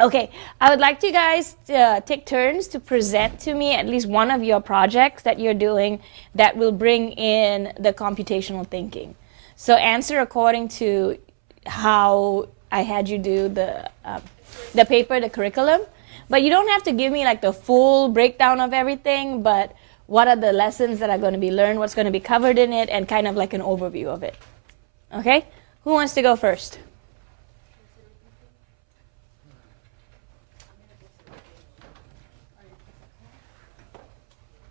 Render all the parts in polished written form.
Okay, I would like you guys to take turns to present to me at least one of your projects that you're doing that will bring in the computational thinking. So answer according to how I had you do the paper, the curriculum. But you don't have to give me like the full breakdown of everything, but what are the lessons that are going to be learned, what's going to be covered in it, and kind of like an overview of it. Okay? Who wants to go first?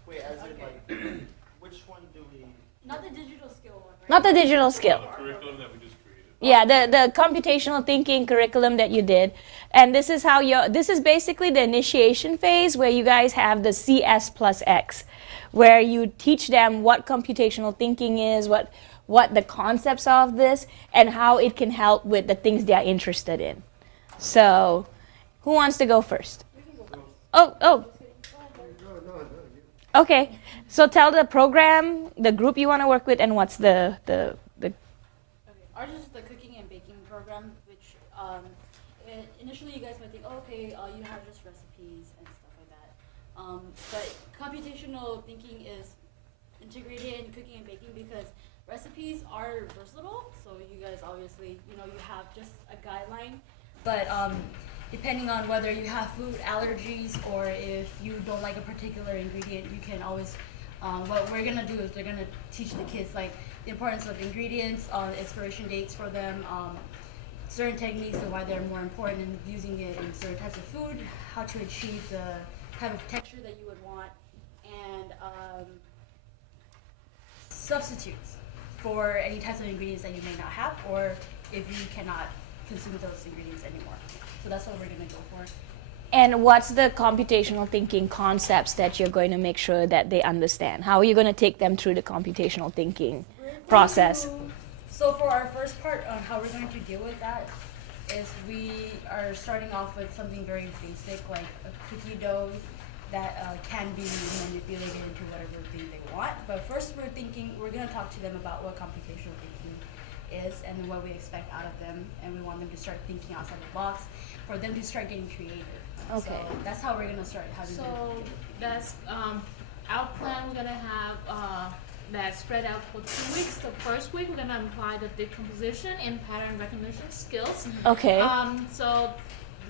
Wait, as in like, which one do we? Not the digital skill one, right? Not the digital skill. Curriculum that we just created. Yeah, the computational thinking curriculum that you did. And this is how this is basically the initiation phase where you guys have the CS plus X, where you teach them what computational thinking is, what the concepts of this, and how it can help with the things they are interested in. So, who wants to go first? Oh. Okay. So tell the program, the group you want to work with, and what's the Okay. Ours is the cooking and baking program, which initially you guys might think, oh, okay, you have just recipes and stuff like that. But computational thinking is integrated in cooking and baking because recipes are versatile. So you guys obviously, you have just a guideline. But depending on whether you have food allergies or if you don't like a particular ingredient, you can always, what we're gonna do is they're gonna teach the kids like the importance of ingredients, expiration dates for them, certain techniques and why they're more important in using it in certain types of food, how to achieve the type of texture that you would want, and substitutes for any types of ingredients that you may not have, or if you cannot consume those ingredients anymore. So that's what we're gonna go for. And what's the computational thinking concepts that you're going to make sure that they understand? How are you going to take them through the computational thinking process? So for our first part on how we're going to deal with that is we are starting off with something very basic like a cookie dough that can be manipulated into whatever thing they want. But first we're going to talk to them about what computational thinking is and what we expect out of them, and we want them to start thinking outside the box for them to start getting creative. Okay. So that's how we're gonna start having. So that's our plan. We're gonna have that spread out for 2 weeks. The first week we're gonna apply the decomposition and pattern recognition skills. Okay. So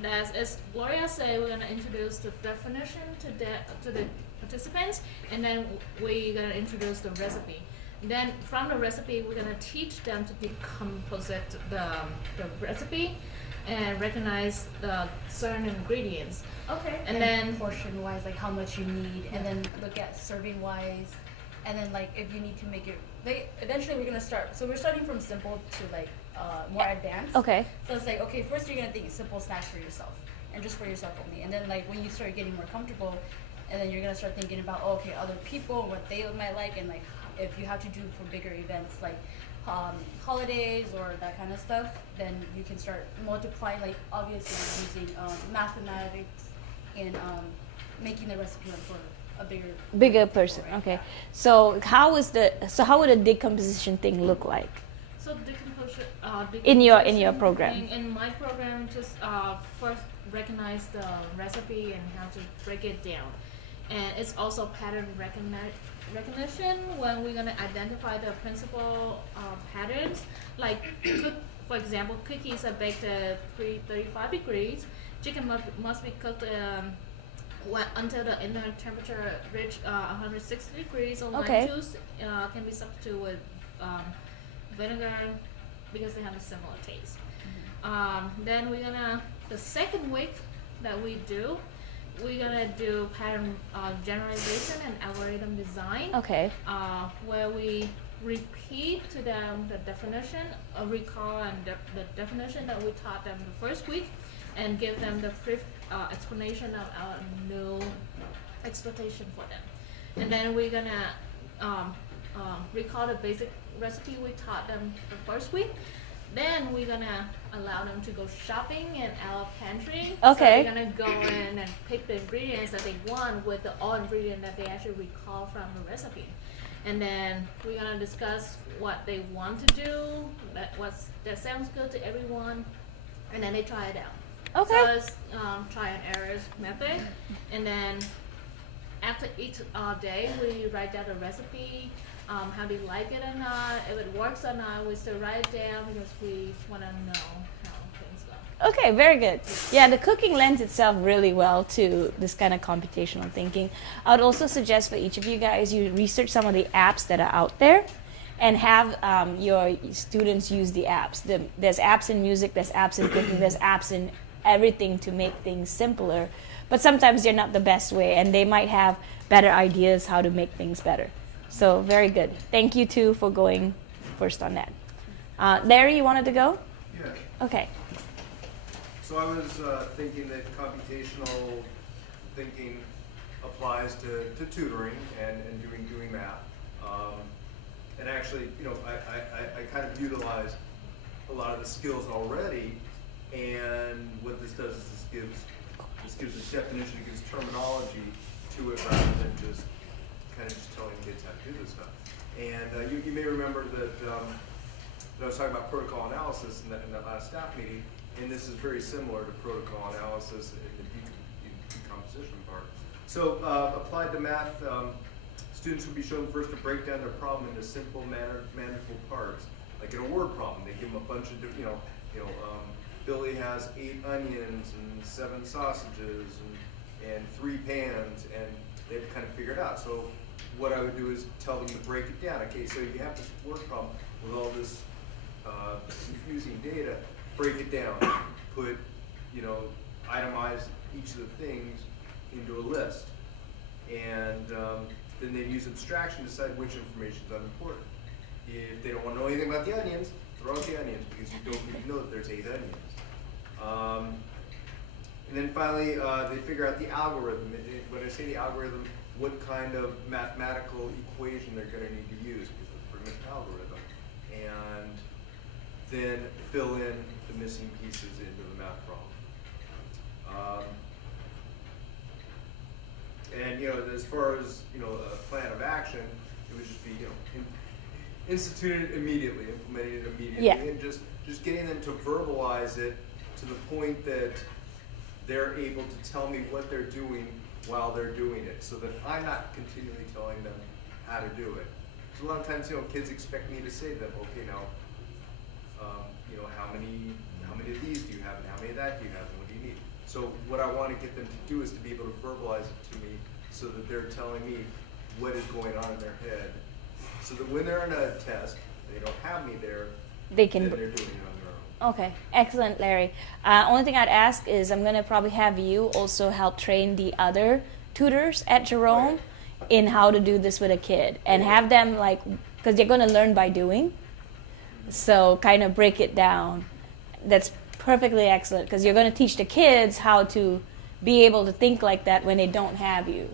as Gloria said, we're gonna introduce the definition to the participants, and then we're gonna introduce the recipe. Then from the recipe, we're gonna teach them to decompose the recipe and recognize the certain ingredients. Okay. And then portion wise, like how much you need, and then look at serving wise, and then like if you need to make it. Eventually we're gonna start. So we're starting from simple to like more advanced. Okay. So it's like okay, first you're gonna think simple snacks for yourself, and just for yourself only, and then like when you start getting more comfortable, and then you're gonna start thinking about okay, other people, what they might like, and like if you have to do for bigger events like holidays or that kind of stuff, then you can start multiplying, like obviously using mathematics and making the recipe for a bigger person. Okay. So how would a decomposition thing look like? so decomposition. In your program. In my program, just first recognize the recipe and how to break it down, and it's also pattern recognition when we're gonna identify the principal patterns. Like, for example, cookies are baked at 335 degrees. Chicken must be cooked until the inner temperature reach 160 degrees. Or Okay. lime juice can be substituted with vinegar because they have a similar taste. Then the second week that we're gonna do pattern generalization and algorithm design. Okay. Where we repeat to them the definition, recall and the definition that we taught them the first week, and give them the brief explanation of our new expectation for them. And then we're gonna recall the basic recipe we taught them the first week. Then we're gonna allow them to go shopping in our pantry. Okay. So we're gonna go in and pick the ingredients that they want with the all ingredient that they actually recall from the recipe. And then we're gonna discuss what they want to do, that sounds good to everyone, and then they try it out. Okay. So it's try and errors method, and then after each day we write down the recipe. How do you like it or not? If it works or not, we still write it down because we want to know how things go. Okay, very good. Yeah, the cooking lends itself really well to this kind of computational thinking. I would also suggest for each of you guys, you research some of the apps that are out there and have your students use the apps. There's apps in music, there's apps in cooking, there's apps in everything to make things simpler. But sometimes they're not the best way, and they might have better ideas how to make things better. So very good. Thank you, too, for going first on that. Larry, you wanted to go? Yeah. Okay. So I was thinking that computational thinking applies to tutoring and doing math. And actually, you know, I kind of utilize a lot of the skills already. And what this does is this gives a definition, it gives terminology to it rather than just kind of just telling kids how to do this stuff. And you may remember that I was talking about protocol analysis in that last staff meeting, and this is very similar to protocol analysis in the decomposition part. So applied to math, students would be shown first to break down their problem into simple, manageable parts. Like in a word problem, they give them a bunch of different, Billy has 8 onions and 7 sausages and 3 pans, and they've kind of figured it out. So what I would do is tell them to break it down. Okay, so you have this word problem with all this confusing data. Break it down. Put, itemize each of the things into a list, and then they'd use abstraction to decide which information is unimportant. If they don't want to know anything about the onions, throw out the onions because you don't need to know that there's 8 onions. And then finally, they figure out the algorithm. When I say the algorithm, what kind of mathematical equation they're going to need to use because it's pretty much an algorithm. And then fill in the missing pieces into the math problem. And as far as a plan of action, it would just be instituted immediately, implemented immediately, Yeah. and just getting them to verbalize it to the point that they're able to tell me what they're doing while they're doing it, so that I'm not continually telling them how to do it. So a lot of times, kids expect me to say to them, okay, now, how many of these do you have, and how many of that do you have, and what do you need? So what I want to get them to do is to be able to verbalize it to me, so that they're telling me what is going on in their head, so that when they're in a test, they don't have me there, They can. then they're doing it on their own. Okay, excellent, Larry. Only thing I'd ask is I'm going to probably have you also help train the other tutors at Jerome in how to do this with a kid, and have them because they're going to learn by doing. So kind of break it down. That's perfectly excellent because you're going to teach the kids how to be able to think like that when they don't have you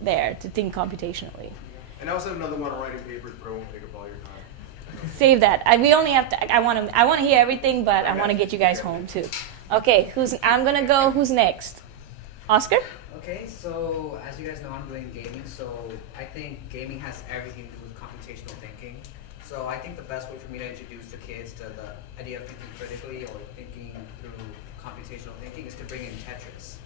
there to think computationally. And I also have another one on writing papers, but I won't take up all your time. Save that. We only have to. I want to hear everything, but I want to get you guys home too. Okay, I'm gonna go. Who's next? Oscar? Okay, so as you guys know, I'm doing gaming, so I think gaming has everything to do with computational thinking. So I think the best way for me to introduce the kids to the idea of thinking critically or thinking through computational thinking is to bring in Tetris.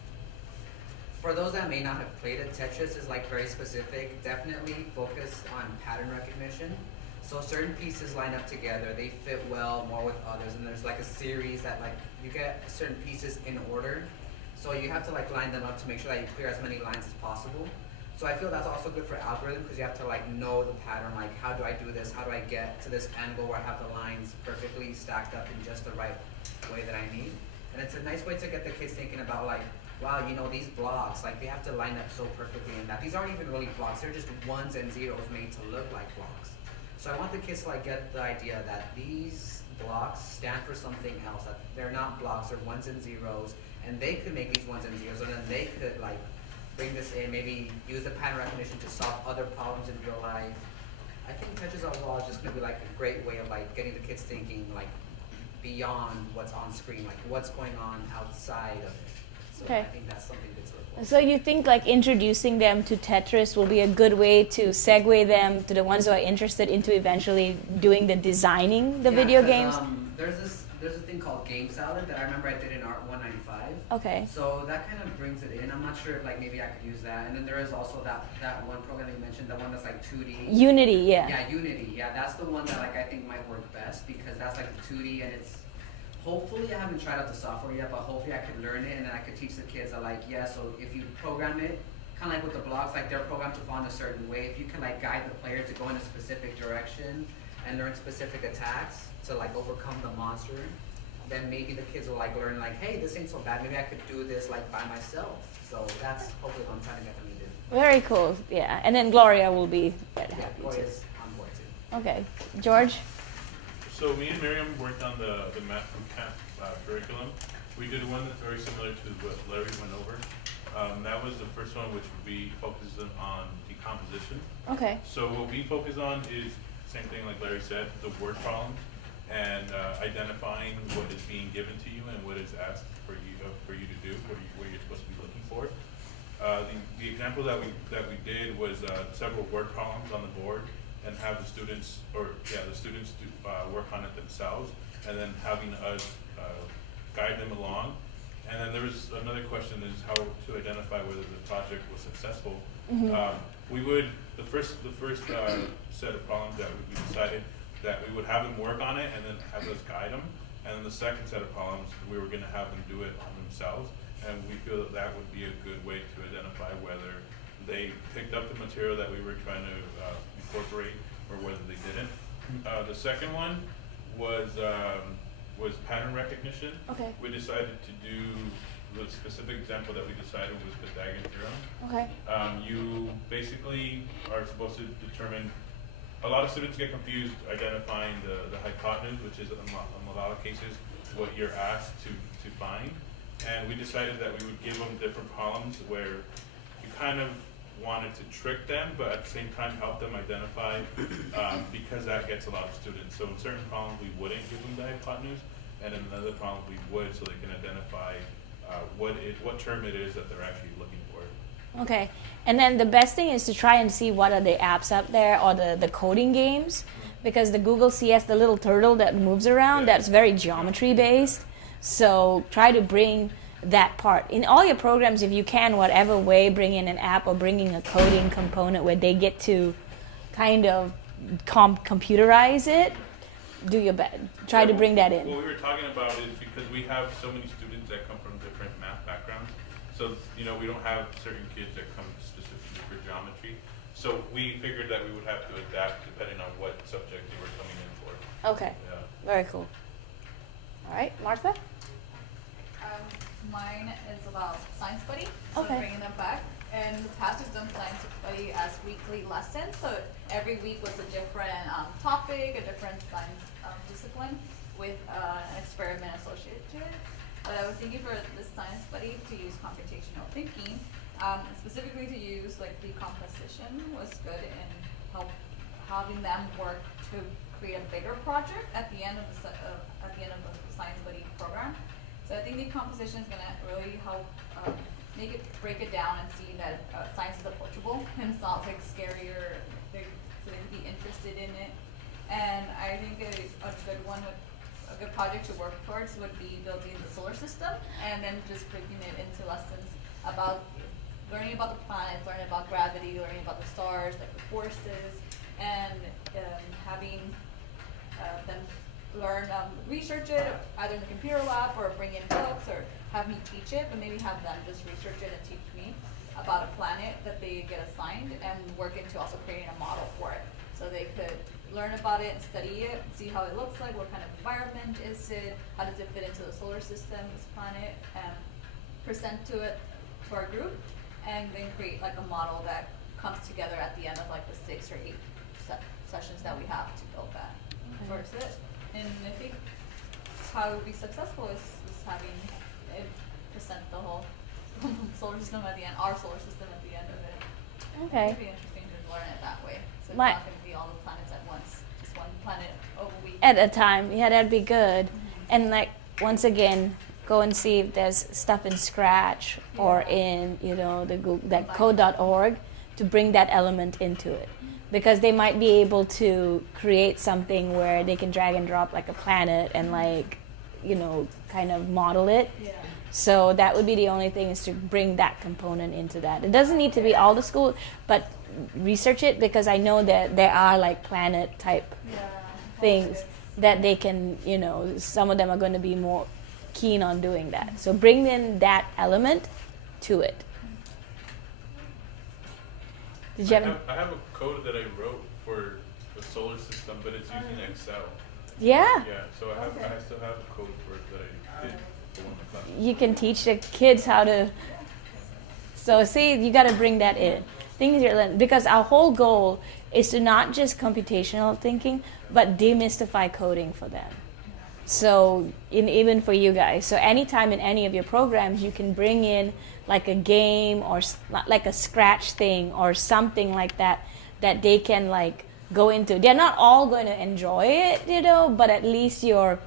For those that may not have played it, Tetris is very specific, definitely focused on pattern recognition. So certain pieces line up together, they fit well more with others, and there's a series that you get certain pieces in order. So you have to line them up to make sure that you clear as many lines as possible. So I feel that's also good for algorithm because you have to know the pattern, how do I do this, how do I get to this angle where I have the lines perfectly stacked up in just the right way that I need. And it's a nice way to get the kids thinking about wow, these blocks, they have to line up so perfectly in that. These aren't even really blocks, they're just ones and zeros made to look like blocks. So I want the kids to get the idea that these blocks stand for something else, that they're not blocks, they're ones and zeros, and they could make these ones and zeros, and then they could bring this in, maybe use the pattern recognition to solve other problems in real life. I think Tetris overall is just going to be a great way of getting the kids thinking beyond what's on screen, what's going on outside of it. So Okay. I think that's something good to look for. So you think introducing them to Tetris will be a good way to segue them to the ones who are interested into eventually doing the designing the video 'Cause, games? There's this there's a thing called Game Salad that I remember I did in Art 195. Okay. So that kind of brings it in. I'm not sure if like maybe I could use that. And then there is also that one program that you mentioned, the one that's like 2D. Unity, yeah. Yeah, Unity. Yeah, that's the one that like I think might work best because that's like the 2D and it's hopefully I haven't tried out the software yet, but hopefully I could learn it and then I could teach the kids that like yeah, so if you program it, kind of like with the blocks, like they're programmed to fall in a certain way. If you can like guide the player to go in a specific direction and learn specific attacks to like overcome the monster, then maybe the kids will like learn like, hey, this ain't so bad. Maybe I could do this like by myself. So that's hopefully what I'm trying to get them to do. Very cool. Yeah. And then Gloria will be happy Yeah, too. Gloria's on board too. Okay. George? So me and Miriam worked on the math bootcamp curriculum. We did one that's very similar to what Larry went over. That was the first one, which we focused on decomposition. Okay. So what we focus on is same thing like Larry said, the word problems and identifying what is being given to you and what is asked for you to do, what you're supposed to be looking for. The example that we did was several word problems on the board and have the students do, work on it themselves and then having us guide them along. And then there was another question is how to identify whether the project was successful. The first set of problems that we decided that we would have them work on it and then have us guide them. And then the second set of problems, we were going to have them do it on themselves. And we feel that that would be a good way to identify whether they picked up the material that we were trying to incorporate or whether they didn't. The second one was pattern recognition. Okay. We decided to do the specific example that we decided was Pythagorean theorem. Okay. You basically are supposed to determine, a lot of students get confused identifying the hypotenuse, which is in a lot of cases what you're asked to find. And we decided that we would give them different columns where you kind of wanted to trick them, but at the same time help them identify, because that gets a lot of students. So in certain columns we wouldn't give them the hypotenuse, and in another column we would, so they can identify what term it is that they're actually looking for. Okay. And then the best thing is to try and see what are the apps up there or the coding games, because the Google CS, the little turtle that moves around, Yeah. that's very geometry based. So try to bring that part in all your programs if you can, whatever way, bring in an app or bringing a coding component where they get to kind of computerize it. Do your best. Try to bring that in. What we were talking about is because we have so many students that come from different math backgrounds. So, we don't have certain kids that come specifically for geometry. So we figured that we would have to adapt depending on what subject they were coming in for. Okay. Yeah. Very cool. All right, Martha? Mine is about Science Buddy, so Okay. bringing them back. And in the past, we've done Science Buddy as weekly lessons, so every week was a different topic, a different science discipline with an experiment associated to it. But I was thinking for this Science Buddy to use computational thinking, specifically to use like decomposition was good in having them work to create a bigger project at the end of the Science Buddy program. So I think decomposition is going to really help break it down and see that science is approachable and it's not like scary or so they can be interested in it. And I think a good project to work towards would be building the solar system and then just breaking it into lessons about learning about the planets, learning about gravity, learning about the stars, like the forces, and having them research it either in the computer lab or bring in books or have me teach it, but maybe have them just research it and teach me about a planet that they get assigned and work into also creating a model for it. So they could learn about it and study it, see how it looks like, what kind of environment is it, how does it fit into the solar system, this planet, and present to our group, and then create like a model that comes together at the end of like the 6 or 8 sessions that we have to build that towards it. And I think how it would be successful is having it present the whole solar system at the end, our solar system at the end of it. Okay. It'd be interesting to learn it that way. So it's My- not going to be all the planets at once, just one planet over a week. At a time. Yeah, that'd be good. And like, once again, go and see if there's stuff in Scratch or in, the Google, that code.org to bring that element into it. Because they might be able to create something where they can drag and drop like a planet and like kind of model it. Yeah. So that would be the only thing, is to bring that component into that. It doesn't need to be all the school, but research it, because I know that there are like planet type Yeah. things that they can, some of them are going to be more keen on doing that. So bring in that element to it. Did you have? I have a code that I wrote for the solar system, but it's using Excel. Yeah. Yeah, so I still have a code for it that I did for one of the classes. You can teach the kids how to. So see, you got to bring that in. Things you're learning, because our whole goal is to not just computational thinking, but demystify coding for them. So even for you guys, so anytime in any of your programs, you can bring in like a game or like a Scratch thing or something like that they can like go into. They're not all going to enjoy it, but at least you're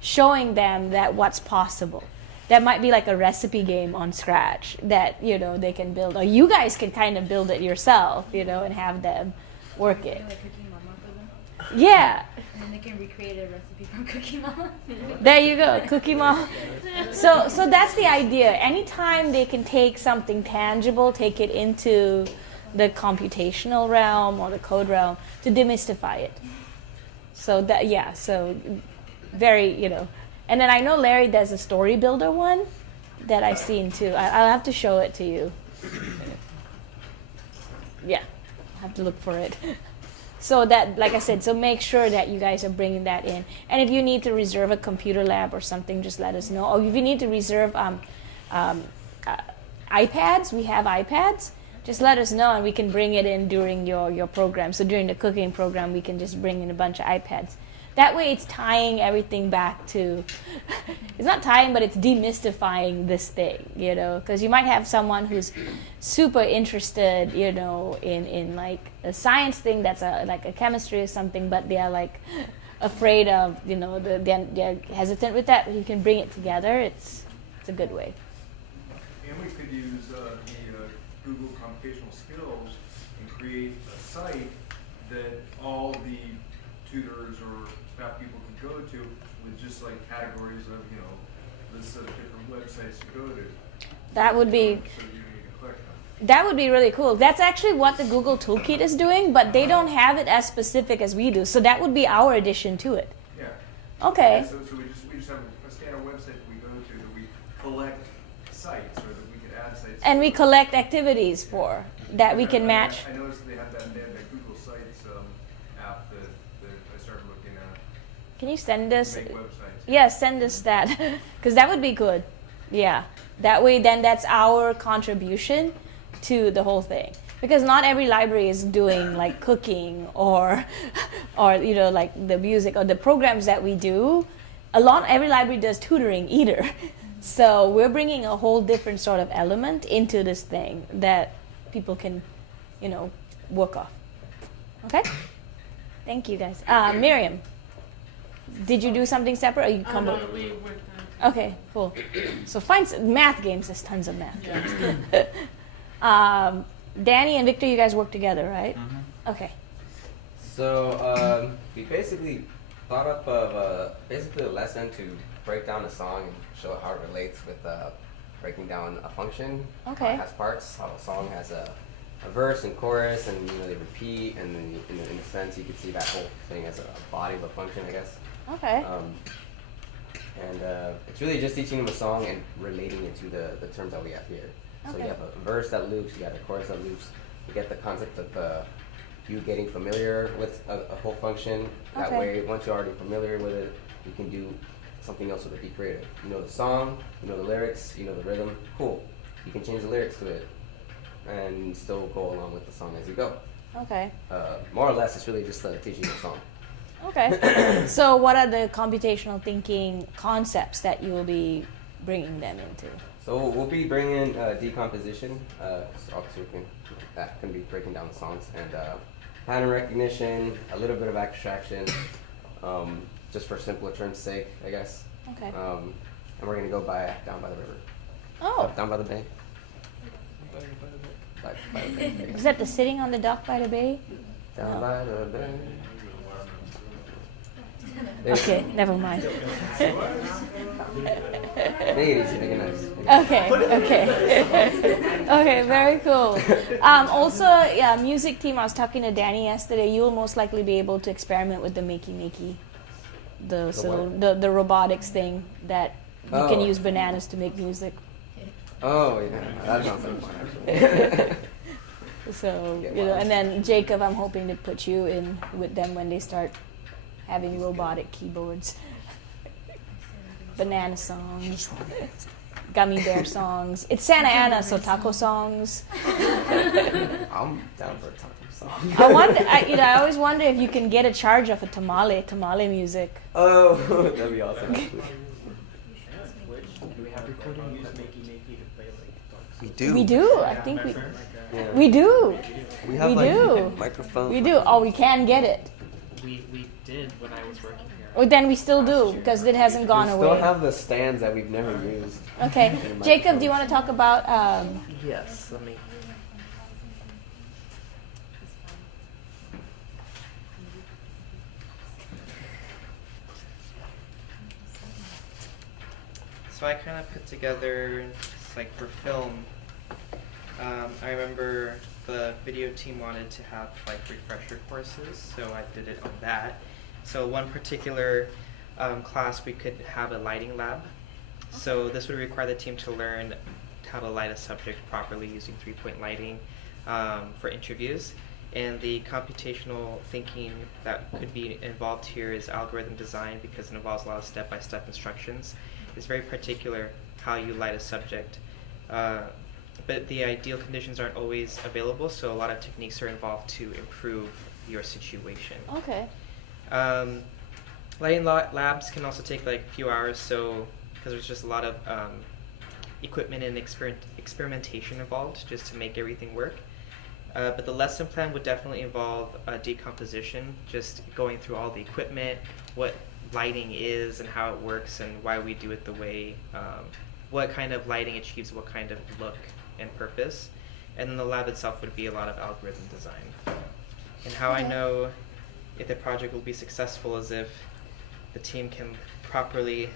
showing them that what's possible. That might be like a recipe game on Scratch that they can build, or you guys can kind of build it yourself, and have them work it. Like Cooking Mama for them. Yeah. And then they can recreate a recipe from Cooking Mama. There you go, Cookie Mom. So that's the idea. Anytime they can take something tangible, take it into the computational realm or the code realm to demystify it. So so very, And then I know Larry does a story builder one that I've seen too. I'll have to show it to you. Yeah, I'll have to look for it. So that, like I said, so make sure that you guys are bringing that in. And if you need to reserve a computer lab or something, just let us know. Or if you need to reserve iPads, we have iPads. Just let us know, and we can bring it in during your program. So during the cooking program, we can just bring in a bunch of iPads. That way it's tying everything back to, it's not tying, but it's demystifying this thing, because you might have someone who's super interested, in like a science thing that's like a chemistry or something, but they are like afraid of, they're hesitant with that. You can bring it together. It's a good way. And we could use the Google Computational Skills and create a site that all the tutors or staff people can go to with just like categories of, lists of different websites to go to. That would be. So you can click on. That would be really cool. That's actually what the Google Toolkit is doing, but they don't have it as specific as we do. So that would be our addition to it. Yeah. Okay. Yeah, so we just have a standard website that we go to that we collect sites, or that we can add sites. And we collect activities for that we can match. I noticed they have that Google Sites app that I started looking at. Can you send us? Make websites. Yeah, send us that, because that would be good. Yeah, that way then that's our contribution to the whole thing. Because not every library is doing like cooking or like the music or the programs that we do. Every library does tutoring either. So we're bringing a whole different sort of element into this thing that people can, work off. Okay? Thank you guys. Miriam, did you do something separate, or you come? No, we worked on. Okay, cool. So find math games. There's tons of math games. Danny and Victor, you guys work together, right? Mm-hmm. Okay. So we basically thought up of basically a lesson to break down a song and show how it relates with breaking down a function. Okay. How it has parts, how a song has a verse and chorus, and they repeat, and then in a sense you could see that whole thing as a body of a function, I guess. Okay. And it's really just teaching them a song and relating it to the terms that we have here. So Okay. you have a verse that loops, you got a chorus that loops. You get the concept of you getting familiar with a whole function. That Okay. way, once you're already familiar with it, you can do something else with it, be creative. You know the song, you know the lyrics, you know the rhythm, cool. You can change the lyrics to it and still go along with the song as you go. Okay. More or less, it's really just teaching the song. Okay. So what are the computational thinking concepts that you will be bringing them into? So we'll be bringing decomposition, so that can be breaking down the songs, and pattern recognition, a little bit of abstraction, just for simpler terms' sake, I guess. Okay. And we're gonna go down by the river. Oh, Down by the bay. By the bay. is that the sitting on the dock by the bay? Down No. by the bay. Okay, never mind. Take it easy, make it nice. Okay. Okay, very cool. Also, yeah, music team, I was talking to Danny yesterday, you'll most likely be able to experiment with the Makey, the robotics thing that you can Oh. use bananas to make music. Oh yeah, that sounds like fun actually. So, you know, and then Jacob, I'm hoping to put you in with them when they start having robotic keyboards. Banana songs, gummy bear songs. It's Santa Ana, so taco songs. I'm down for a taco song. I wonder, I always wonder if you can get a charge of a tamale music. Oh, that'd be awesome. Do we have recording? Use Makey to play like We do. We do. I think we Yeah. we do. We have we like do. microphones. We do. Oh, we can get it. we did when I was working here. Well, then we still do because it hasn't gone We away. still have the stands that we've never used. Okay, And Jacob, do you microphones. want to talk about? Yes, let me. So I kind of put together, just like for film, I remember the video team wanted to have like refresher courses, so I did it on that. So one particular class we could have a lighting lab. So this would require the team to learn how to light a subject properly using 3-point lighting for interviews. And the computational thinking that could be involved here is algorithm design because it involves a lot of step-by-step instructions. It's very particular how you light a subject. But the ideal conditions aren't always available, so a lot of techniques are involved to improve your situation. Okay. Lighting labs can also take like a few hours, so because there's just a lot of equipment and experimentation involved just to make everything work. But the lesson plan would definitely involve decomposition, just going through all the equipment, what lighting is and how it works and why we do it the way, what kind of lighting achieves what kind of look and purpose. And then the lab itself would be a lot of algorithm design. And how I know if the project will be successful is if the team can properly,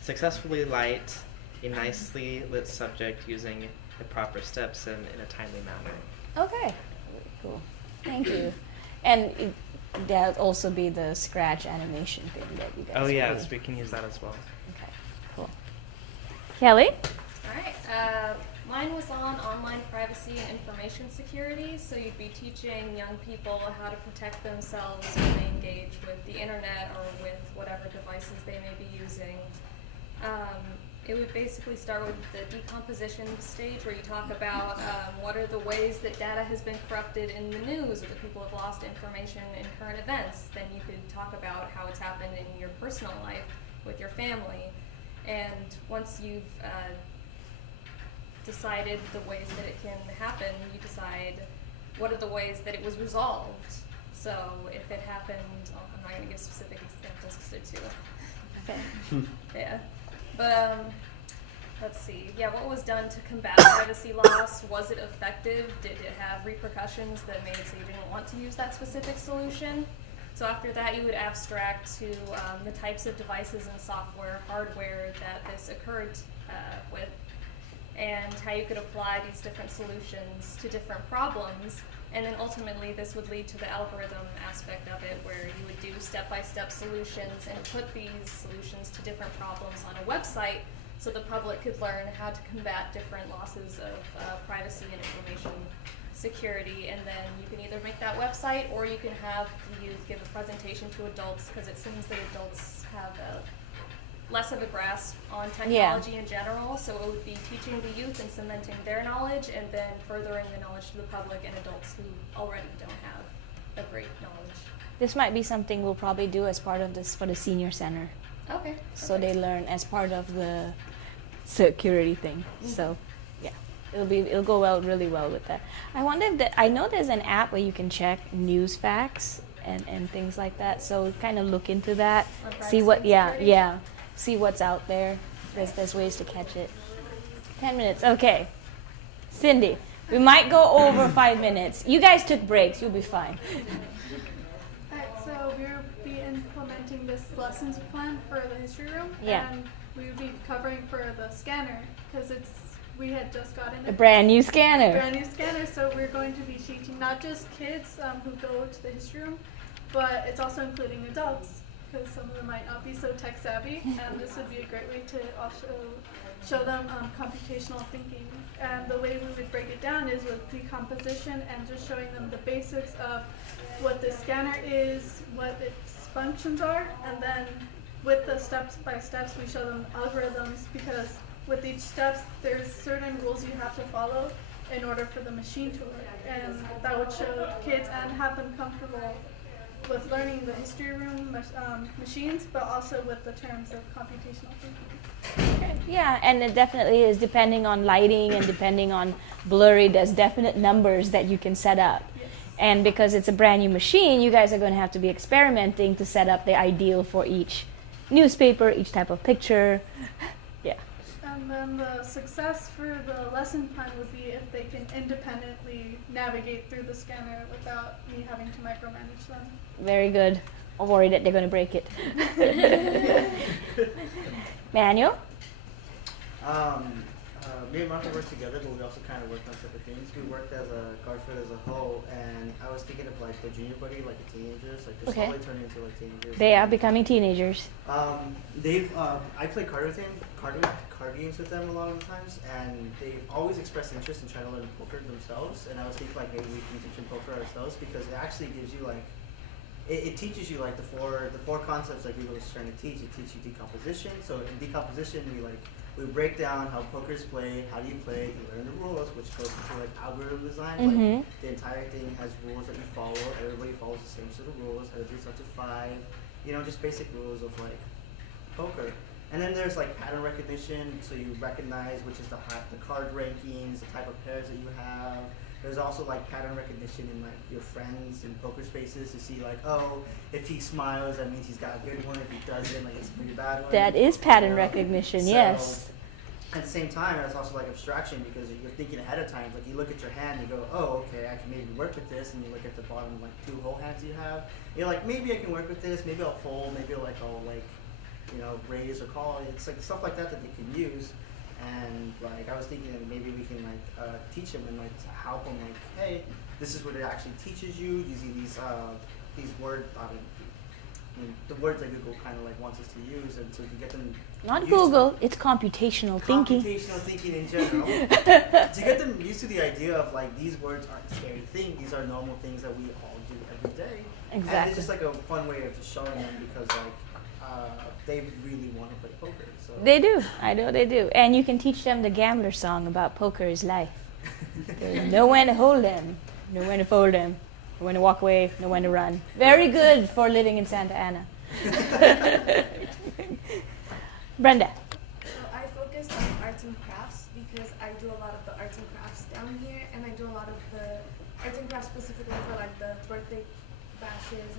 successfully light a nicely lit subject using the proper steps and in a timely manner. Okay. Cool. Thank you. And that'll also be the scratch animation thing that you guys. Oh yeah, do. so we can use that as well. Okay. Cool. Kelly. All right. Mine was on online privacy and information security. So you'd be teaching young people how to protect themselves when they engage with the internet or with whatever devices they may be using. It would basically start with the decomposition stage where you talk about what are the ways that data has been corrupted in the news or that people have lost information in current events. Then you could talk about how it's happened in your personal life with your family. And once you've decided the ways that it can happen, you decide what are the ways that it was resolved. So if it happened, I'm not going to give specific examples because they're too. Yeah. But let's see. Yeah, what was done to combat privacy loss? Was it effective? Did it have repercussions that made it so you didn't want to use that specific solution? So after that, you would abstract to the types of devices and software, hardware that this occurred with, and how you could apply these different solutions to different problems. And then ultimately, this would lead to the algorithm aspect of it, where you would do step-by-step solutions and put these solutions to different problems on a website so the public could learn how to combat different losses of privacy and information security. And then you can either make that website or you can have the youth give a presentation to adults, because it seems that adults have less of a grasp on technology in general, so it would be teaching the youth and cementing their knowledge and then furthering the knowledge to the public and adults who already don't have a great knowledge. This might be something we'll probably do as part of this for the senior center. Okay. So they learn as part of the security thing. So yeah, it'll go really well with that. I wonder if I know there's an app where you can check news facts and things like that. So kind of look into that, On see what privacy and security? see what's out there. There's ways to catch it. 10 minutes, okay. Cindy, we might go over 5 minutes. You guys took breaks, you'll be fine. Alright, so we'll be implementing this lessons plan for the history room. Yeah. And we would be covering for the scanner because we had just gotten A brand new scanner. brand new scanner. So we're going to be teaching not just kids who go to the history room, but it's also including adults because some of them might not be so tech savvy. And this would be a great way to also show them computational thinking. And the way we would break it down is with decomposition and just showing them the basics of what the scanner is, what its functions are, and then with the steps by steps we show them algorithms because with each steps there's certain rules you have to follow in order for the machine to work, and that would show kids and have them comfortable with learning the history room machines, but also with the terms of computational thinking. Yeah, and it definitely is depending on lighting and depending on blurry, there's definite numbers that you can set up. Yes. And because it's a brand new machine, you guys are going to have to be experimenting to set up the ideal for each newspaper, each type of picture. Yeah. And then the success for the lesson plan would be if they can independently navigate through the scanner without me having to micromanage them. Very good. I'm worried that they're going to break it. Manuel? Me and Martha worked together, but we also kind of worked on separate things. We worked as a Garfield as a whole, and I was thinking of like the junior buddy, like the teenagers, like they're Okay. slowly turning into like teenagers. They are becoming teenagers. I play card games with them a lot of the times, and they've always expressed interest in trying to learn poker themselves. And I was thinking like maybe we can teach them poker ourselves because it actually gives you like it teaches you like the four concepts like we were trying to teach. It teaches you decomposition. So in decomposition, we break down how poker's played, how do you play, you learn the rules, which goes into like algorithm design. Like the entire thing has rules that you follow. Everybody follows the same set of rules. Everybody's up to 5. You know, just basic rules of like poker. And then there's like pattern recognition, so you recognize which is the card rankings, the type of pairs that you have. There's also like pattern recognition in like your friends and poker's faces to see like, oh, if he smiles, that means he's got a good one. If he doesn't, like it's a pretty bad one. That is pattern You know? recognition, So, yes. At the same time, it's also like abstraction because you're thinking ahead of time. Like you look at your hand, you go, oh, okay, I can maybe work with this, and you look at the bottom like 2 whole hands you have. You're like, maybe I can work with this. Maybe I'll fold. Maybe I'll raise or call. It's like stuff like that you can use. And like I was thinking that maybe we can like teach them and like help them like, hey, this is what it actually teaches you using these words. The words that Google kind of like wants us to use, and so we can get them. Not Google, it's computational thinking. Computational thinking in general. To get them used to the idea of like these words aren't scary things; these are normal things that we all do every day. Exactly. And it's just like a fun way of just showing them because like they really want to play poker. So. They do. I know they do. And you can teach them the gambler song about poker is life. Know when to hold them, know when to fold them, know when to walk away, know when to run. Very good for living in Santa Ana. Brenda. So I focus on arts and crafts because I do a lot of the arts and crafts down here, and I do a lot of the arts and crafts specifically for like the birthday bashes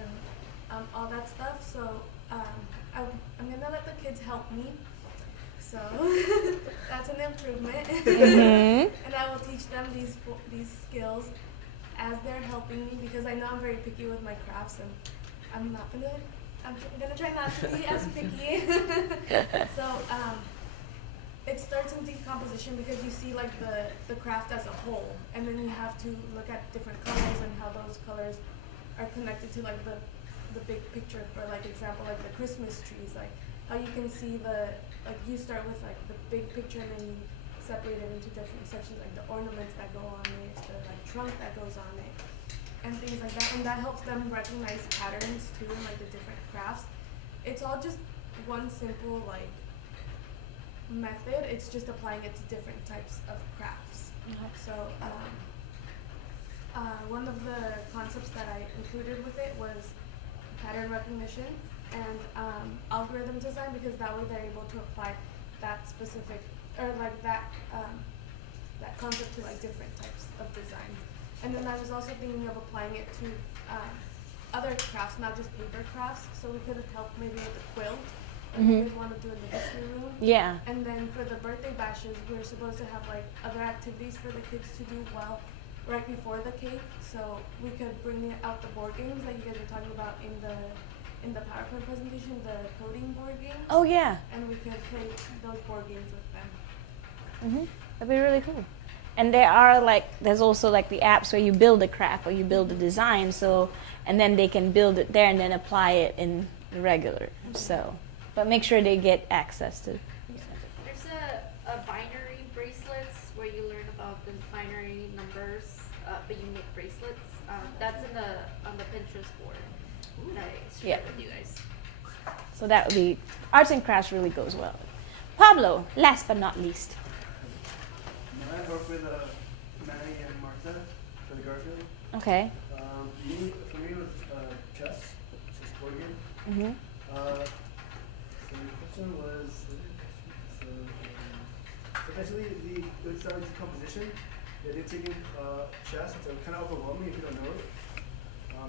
and all that stuff. So I'm gonna let the kids help me. So that's an improvement. And I will teach them these skills as they're helping me because I know I'm very picky with my crafts, and I'm gonna try not to be as picky. So it starts in decomposition because you see like the craft as a whole, and then you have to look at different colors and how those colors are connected to like the big picture. For like example, like the Christmas trees, like how you can see you start with like the big picture and then you separate it into different sections, like the ornaments that go on it, the like trunk that goes on it, and things like that. And that helps them recognize patterns too in like the different crafts. It's all just one simple like method. It's just applying it to different types of crafts. So one of the concepts that I included with it was pattern recognition and algorithm design, because that way they're able to apply that specific or like that concept to like different types of designs. And then I was also thinking of applying it to other crafts, not just paper crafts. So we could have helped maybe with the quilt, if you guys want to do in the history room. Yeah. And then for the birthday bashes, we're supposed to have like other activities for the kids to do right before the cake. So we could bring out the board games that you guys were talking about in the in the PowerPoint presentation the coding board games. Oh yeah. And we could play those board games with them. That'd be really cool. And there's also like the apps where you build a craft or you build a design, so, and then they can build it there and then apply it in the regular. So, but make sure they get access to. There's a binary bracelets where you learn about the binary numbers, but you make bracelets. That's on the Pinterest board that I shared with you guys. So that would be, arts and crafts really goes well. Pablo, last but not least. I work with Manny and Martha for the Garfield. Okay. For me, it was chess board game. Mm-hmm. So the question was, so basically it started with composition. They did taking chess. It's kind of overwhelming if you don't know it.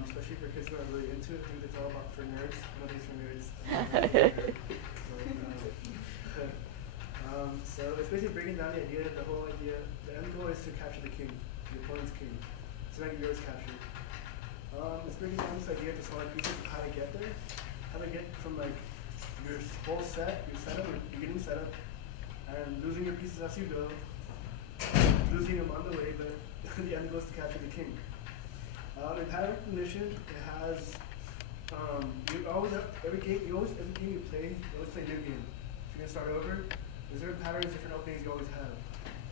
Especially for kids who are really into it. I think it's all about for nerds. Nobody's for nerds. So it's basically breaking down the idea, the whole idea. The end goal is to capture the king, the opponent's king. So like yours captured. It's breaking down this idea to smaller pieces of how to get there, how to get from like your whole set, your setup, your beginning setup, and losing your pieces as you go, losing them on the way, but the end goal is to capture the king. In pattern recognition, it has you always have, every game you play, you always play a new game. If you're gonna start over, there's different patterns, different openings you always have.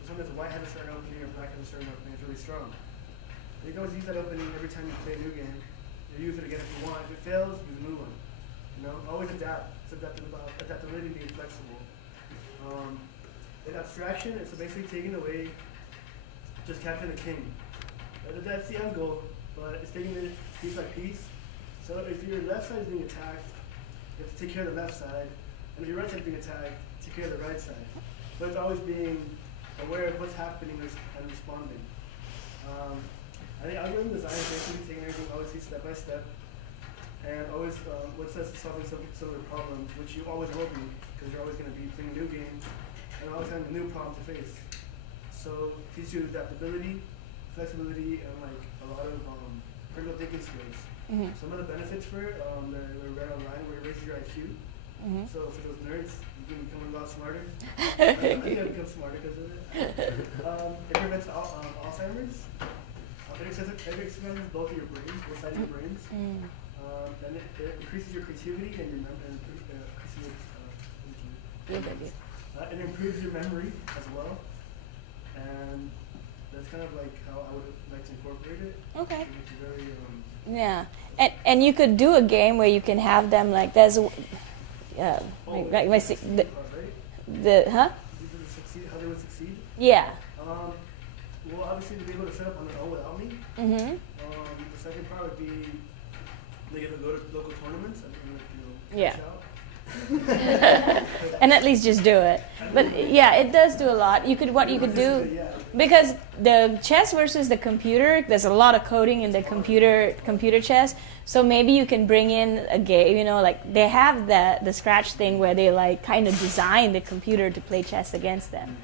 So sometimes a white has a certain opening or black has a certain opening. It's really strong. You can always use that opening every time you play a new game. You use it again if you want. If it fails, use a new one. You know, always adapt. It's adaptability, being flexible. In abstraction, it's basically taking away, just capturing the king. That's the end goal, but it's taking it piece by piece. So if your left side is being attacked, you have to take care of the left side. And if your right side is being attacked, take care of the right side. So it's always being aware of what's happening and responding. I think algorithm design is basically taking everything always step by step, and always what says solving some of the problems, which you always will be, because you're always going to be playing new games and always having a new problem to face. So it teaches you adaptability, flexibility, and like a lot of critical thinking skills. Mm-hmm. Some of the benefits for it, they're read online where it raises your IQ. Mm-hmm. So for those nerds, you can become a lot smarter. I think I become smarter because of it. It prevents Alzheimer's. It exercises both of your brains, both sides of your brains. And it increases your creativity and your memory. It improves your memory as well. And that's kind of like how I would like to incorporate it. Okay. It's very, Yeah, and you could do a game where you can have them like there's, the huh? How they would succeed? Yeah. Well, obviously to be able to set up on their own without me. Mm-hmm. The second part would be they get to go to local tournaments and Yeah. cash out. And at least just do it. But yeah, it does do a lot. What you could do, because the chess versus the computer, there's a lot of coding in the computer chess. So maybe you can bring in a game, like they have the Scratch thing where they like kind of design the computer to play chess against them.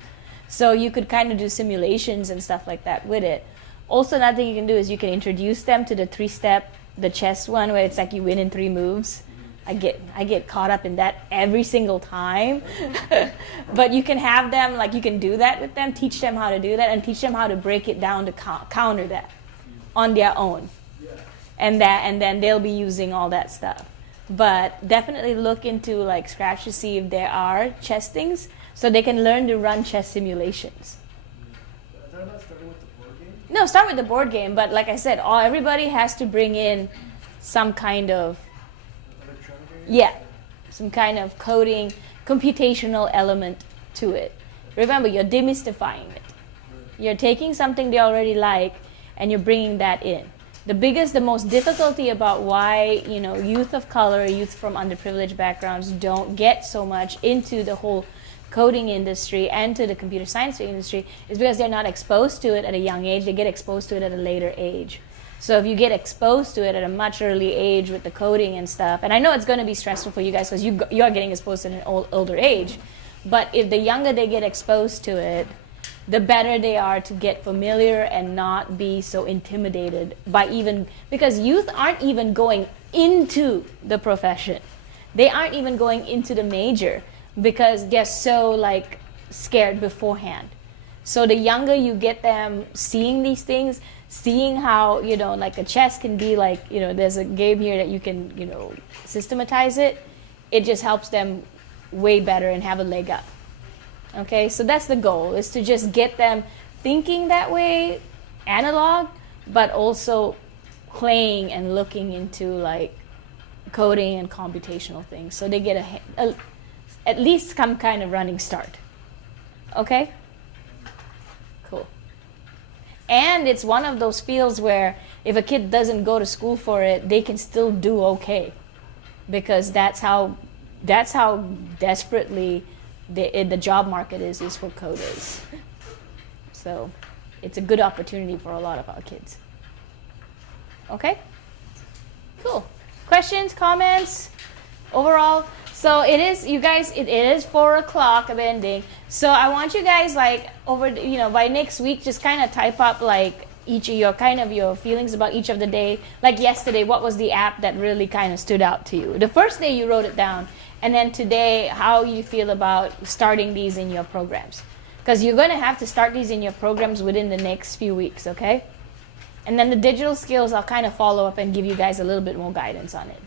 So you could kind of do simulations and stuff like that with it. Also, another thing you can do is you can introduce them to the 3-step, the chess one where it's like you win in 3 moves. I get caught up in that every single time. But you can have them, like you can do that with them, teach them how to do that, and teach them how to break it down to counter that on their own. And then they'll be using all that stuff. But definitely look into like Scratch to see if there are chess things, so they can learn to run chess simulations. Is that about starting with the board game? No, start with the board game, but like I said, everybody has to bring in some kind of some kind of coding, computational element to it. Remember, you're demystifying it. You're taking something they already like, and you're bringing that in. The most difficulty about why youth of color, youth from underprivileged backgrounds don't get so much into the whole coding industry and to the computer science industry is because they're not exposed to it at a young age. They get exposed to it at a later age. So if you get exposed to it at a much early age with the coding and stuff, and I know it's going to be stressful for you guys because you are getting exposed at an older age, but if the younger they get exposed to it, the better they are to get familiar and not be so intimidated by because youth aren't even going into the profession. They aren't even going into the major because they're so like scared beforehand. So the younger you get them seeing these things, seeing how, you know, like a chess can be like, you know, there's a game here that you can, you know, systematize it, it just helps them way better and have a leg up. Okay, so that's the goal, is to just get them thinking that way, analog, but also playing and looking into like coding and computational things, so they get at least some kind of running start. Okay? Cool. And it's one of those fields where if a kid doesn't go to school for it, they can still do okay, because that's how desperately the job market is for coders. So it's a good opportunity for a lot of our kids. Okay? Cool. Questions, comments, overall? So it is, you guys, it is 4 o'clock of ending. So I want you guys like by next week, just kind of type up like each of your feelings about each of the day. Like yesterday, what was the app that really kind of stood out to you? The first day you wrote it down, and then today, how you feel about starting these in your programs. Because you're going to have to start these in your programs within the next few weeks, okay? And then the digital skills, I'll kind of follow up and give you guys a little bit more guidance on it.